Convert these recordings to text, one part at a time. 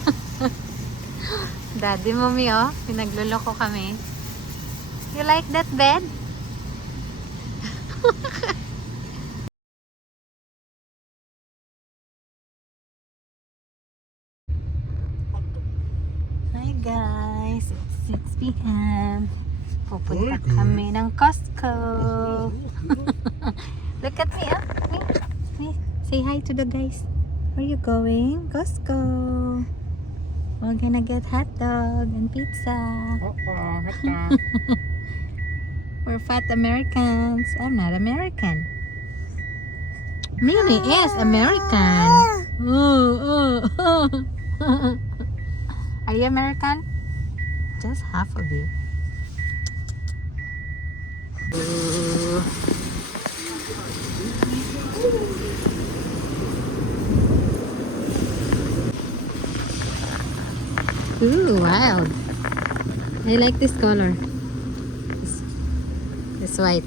Daddy, mommy, oh. Pinagluloko kami. You like that bed? Hi guys, it's 6 p.m. Pupunta kami ng Costco. Look at me, ah. Me. Say hi to the guys. Where you going? Costco. We're gonna get hot dog and pizza. We're fat Americans. I'm not American. Mimi is American. Ooh, ooh, ooh. Are you American? Just half of you. Ooh. Ooh, wild. I like this color. It's, this white.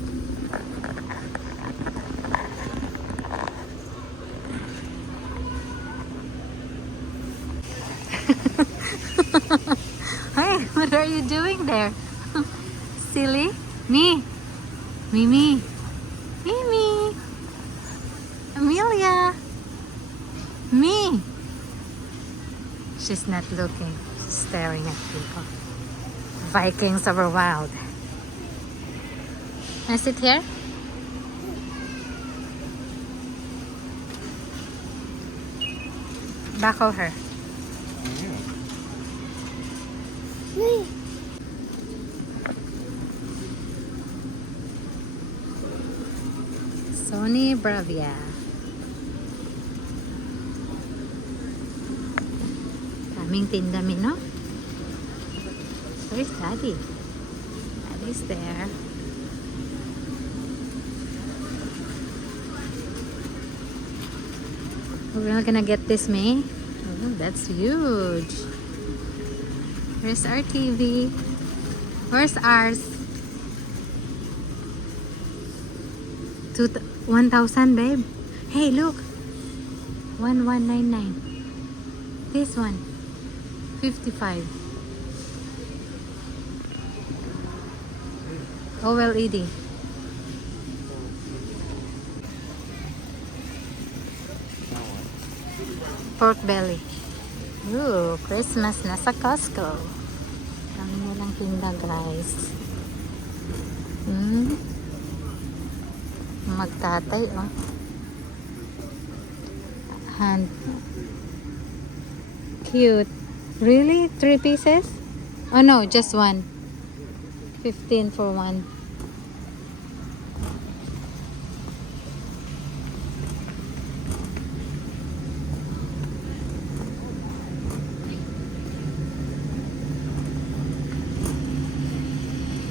hey, what are you doing there? Silly? Me? Mimi? Mimi? Amelia? Me? She's not looking. Staring at people. Vikings the wild. Can I sit here? Back of her. Sony Bravia. Daming tinda no? Where's Daddy? Daddy's there. We're not gonna get this, May. Oh, that's huge. Where's our TV? Where's ours? Two, 1,000, babe. Hey, look. 1199. This one. 55. OLED. Pork belly. Ooh, Christmas na sa Costco. Kami na lang tinda, guys. Hmm. Magtatay, oh. Hand. Cute. Really? Three pieces? Oh no, just one. 15 for one.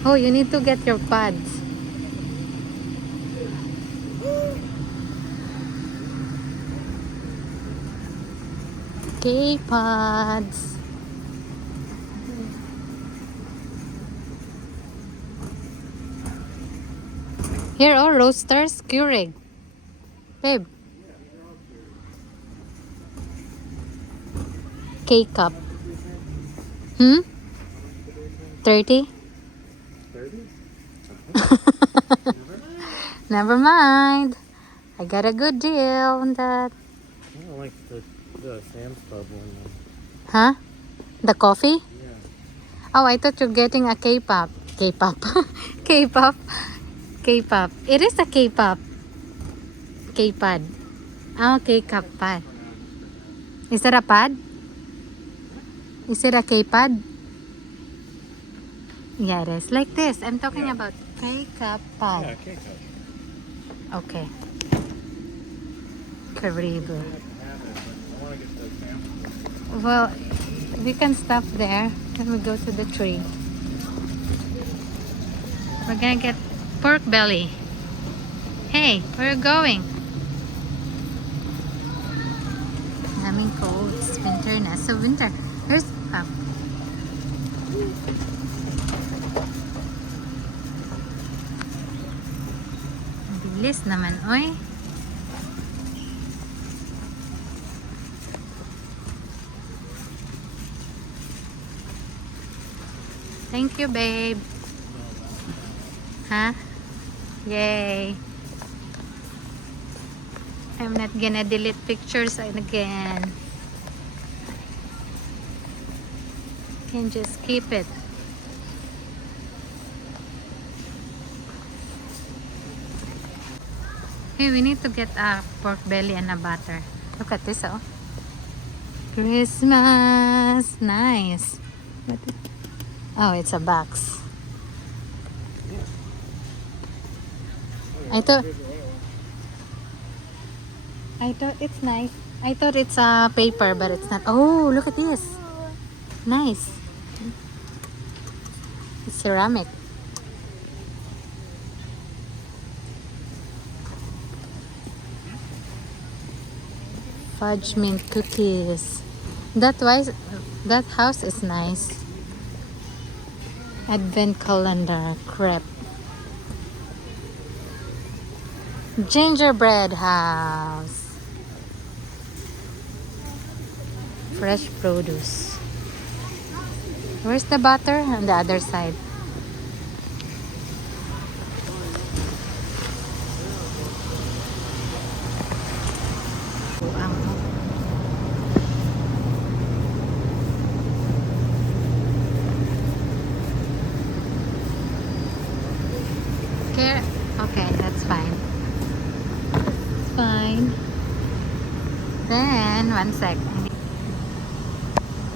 Oh, you need to get your pads. K-pods. Here, are roasters, Keurig. Babe. K-cup. Hmm? 30? 30? Never mind. I got a good deal on that. I don't like the, the Sam's Club one. Huh? The coffee? Yeah. Oh, I thought you're getting a K-pop. K-pop. K-pop. K-pop. It is a K-pop. K-pad. Ah, oh, K-cup pad. Is that a pad? Is it a K-pad? Yeah, it is. Like this. I'm talking Yeah. about K-cup Yeah, pad. K-cup. Okay. Karibu. I have it, but I want to get the Sam's Club. Well, we can stop there and we go to the tree. We're gonna get pork belly. Hey, where are you going? Daming cold. It's winter na. So, winter. Here's, oh. Bilis naman, oy. Thank you, babe. Huh? Yay. I'm not gonna delete pictures again. Can just keep it. Hey, we need to get a pork belly and a butter. Look at this, oh. Christmas. Nice. What Oh, it's a box. I thought I thought it's nice. I thought it's a paper, but it's not. Oh, look at this. Nice. It's ceramic. Fudge mint cookies. That wise, that house is nice. Advent calendar crepe. Gingerbread house. Fresh produce. Where's the butter? On the other side. One.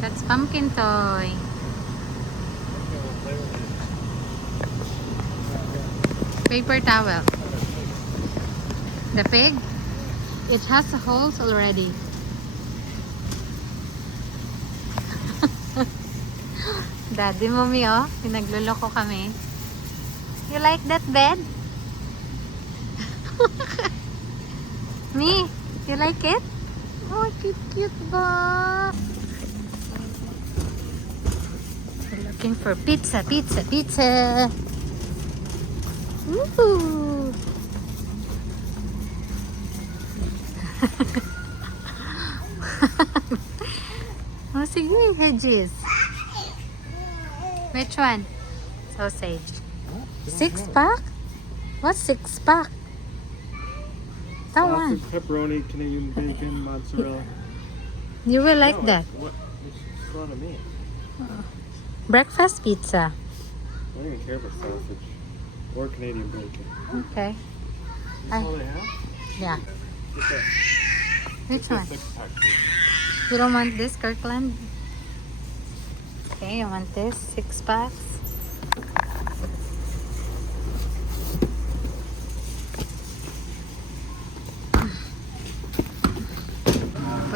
That's pumpkin toy. Paper towel. The pig? It has holes already. Daddy, mommy, oh. Pinagluloko kami. You like that bed? Me, you like it? Oh, cute, cute ba? We're looking for pizza, pizza, pizza. Ooh. oh, sige, hedges. Which one? Sausage. Six pack? What's six pack? That one. Pepperoni, Canadian bacon, mozzarella. You will like No, that. it's What? It's in front of me. Uh-huh. Breakfast pizza. I don't even care about sausage or Canadian bacon. Okay. Is I- all they have? Yeah. Which one? You don't want this, Kirkland? Okay, you want this? Six packs?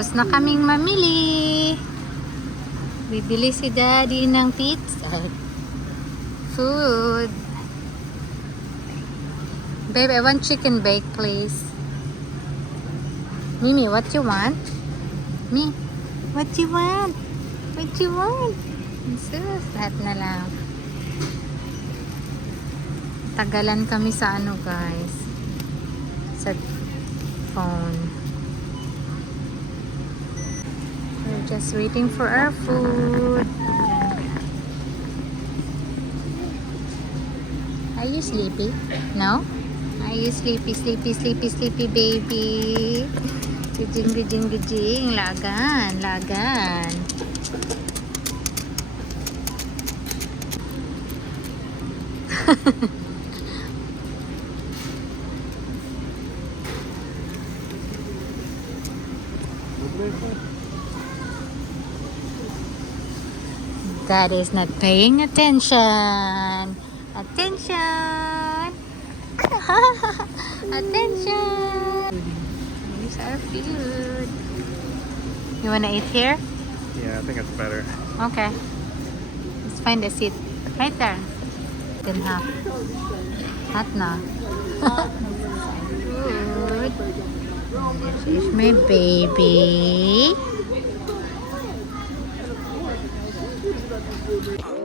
Tapos na kaming mamili. Bibili si Daddy ng pizza. Food. Babe, I want chicken bake, please. Mimi, what you want? Me, what you want? What you want? Sus, lahat na lang. Tagalan kami sa ano guys. Sa phone. Just waiting for our food. Are you sleepy? No? Are you sleepy, sleepy, sleepy, sleepy baby? Gujing, gujing, gujing. Lagan, lagan. What did I say? Dad is not paying attention. Attention. attention. Here's our food. You wanna eat here? Yeah, I think it's better. Okay. Let's find a seat. Right there. Then half. Hot na. Good. This is my baby. Thank you.